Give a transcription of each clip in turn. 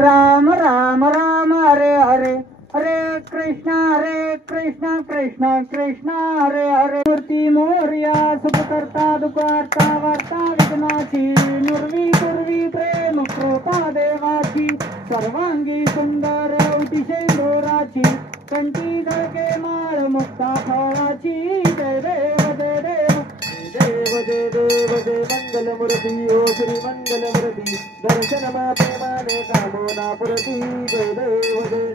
राम राम राम हरे हरे हरे कृष्णा कृष्ण कृष्ण हरे हरे मूर्ती मोर्या सुखकर्ता दुःखहर्ता वार्ता विघ्नाची नुर्वी पूर्वी प्रेम कृपा देवाची सर्वांगी सुंदर उतिशेंदोराची कंठी धडके माळ मुक्ता फळाची जय देव जय देव जय देव जय मंगलमूर्ती ओ श्री मंगलमूर्ती दर्शन प्रेमाने कामना पुरती जय देव जय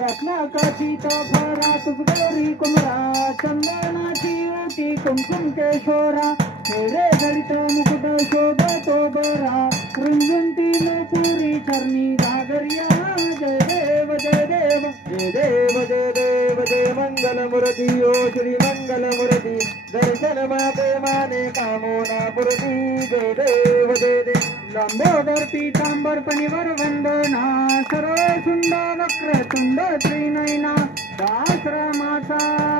रत्नाकाशीत फरा तुझगौरी कुमरा चंदनाची ओटी कुमकुम केशोरा मेरे गणित मुकुट शोभतो बरा रुंजुंती पुरी चरणी घागरिया जय देव जय देव जय देव जय देव जय मंगलमूर्ती ओ श्री मंगलमूर्ती दर्शन प्रेमाने कामना पुरती जय देव जय देव लंबोदर पीतांबर पणिवर वंदना सरळ सुंदर वक्र तुंड त्रिनयना आश्रमाचा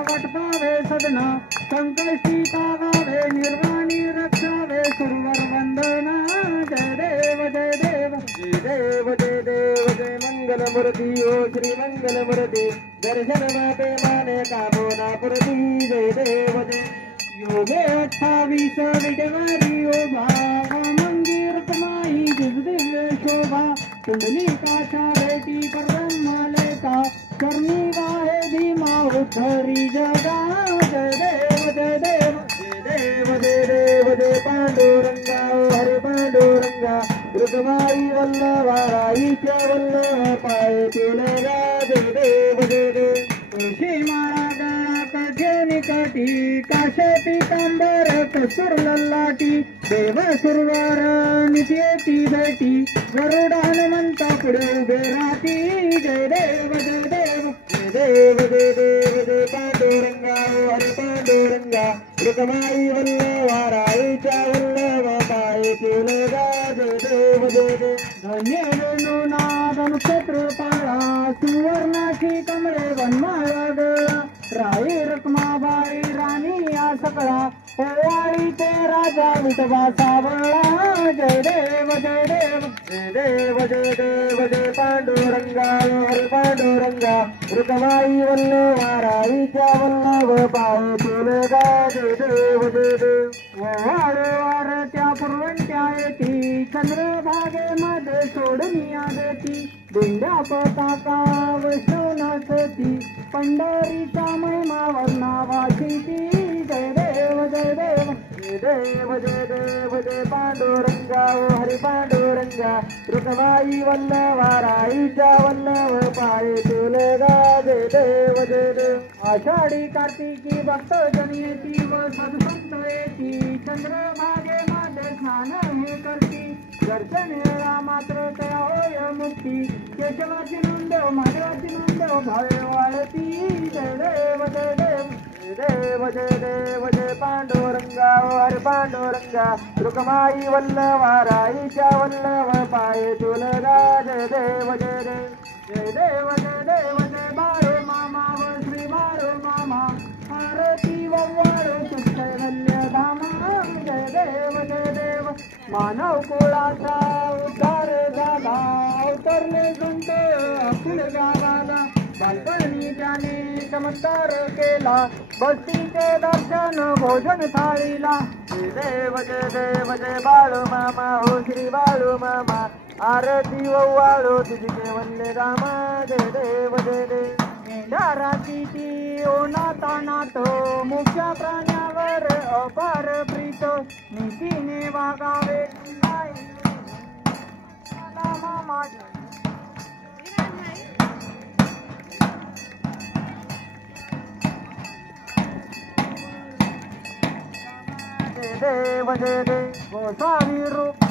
वटपावे सदना संकष्टी पावावे निर्वाणी रक्षावे सुरवर वंदना जय देव जय देव जय देव जय देव जय मंगलमूर्ती ओ श्री मंगलमूर्ती दर्शन प्रेमाने कामना पुरती जय देव जय योगे 28 विडवारी ओभा मंदिर कमाई दिव्य शोभा कुंडली काशा बेटी परमालेका करनी वाहे धीमा उद्धरी जगा जय देव जय देव जय देव जय देव जय पांडुरंगा हरे पांडुरंगा रुक्माई वल्लभा राईच्या वल्लभ पाय तुलगा जय देव जय देव तुळशी माळा गळा काठे काठी काशे पीतांबर कसूर लल्लाटी देव सुरवार नित्येती भेटी गरुड हनुमंता पुढे उभे राहती जय देव जय देव जय देव जय देव जय पांडुरंगा हरे पांडुरंगा रुक्माई वल्लभा राईच्या वल्लभ पाय तुलगा जय देव जय देव धन्य वेणुनाद नक्षत्र पाळा सुवर्णाची कमळे वनमाळा गळा राई रखमाबाई राणी या सकळा पोवाळी ते राजा विठोबा सावळा जय देव जय देव जय देव जय देव जय पांडुरंगा हरे पांडुरंगा रुक्माई वल्लभा राईच्या वल्लभ पाय तुलगा जय देव जय देव वार वार त्या पूर्वंच्या येती चंद्रभागेमध्ये सोडून देती दिंड्या पताका वैष्णवनाथती पंढरीचा महिमा वर्णावाची जय देव जय देव जय देव जय देव जय पांडुरंगा हरे पांडुरंगा रुक्माई वल्लभा राईच्या वल्लभ पाय तुलगा जय देव जय देव आषाढी कार्तिकी भक्त जन येती व सदसंत येती चंद्रभागेमध्ये स्नान हे करती दर्शन हेळा मात्र तया होय मुक्ती केशवाची नोंद माधवाची नोंद भावे वाळती जय देव जय देव जय देव जय देव जय पांडुरंगा हरे पांडुरंगा रुक्माई वल्लभा राईच्या वल्लभ पाय तुलगा जय देव जय देव जय देव जय देव जय बाळू मामा व श्री बाळू मामा आरती वव्वाळू कैवल्य धामा जय देव जय देव मानव कुळाचा उद्धार झाला अवतरले संत अकुल गावाला बालपणी त्याने चमत्कार केला बस्तीचे दर्शन भोजन थाळीला जय देव जय बाळू मामा हो श्री बाळू मामा आरती वव्वाळू तुझी केवल्य रामा जय देव जय देव मेंढाराची ती ओनातानात मुख्या प्राण्यावर अपार प्रीत नीतीने वागावे मामा जय देव गोसावी रूप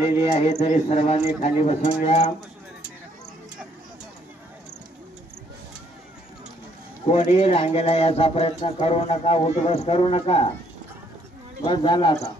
आलेली आहे तरी सर्वांनी खाली बसून घ्या. कोणी रांगेला याचा प्रयत्न करू नका, उठबस करू नका. बस झाला आता.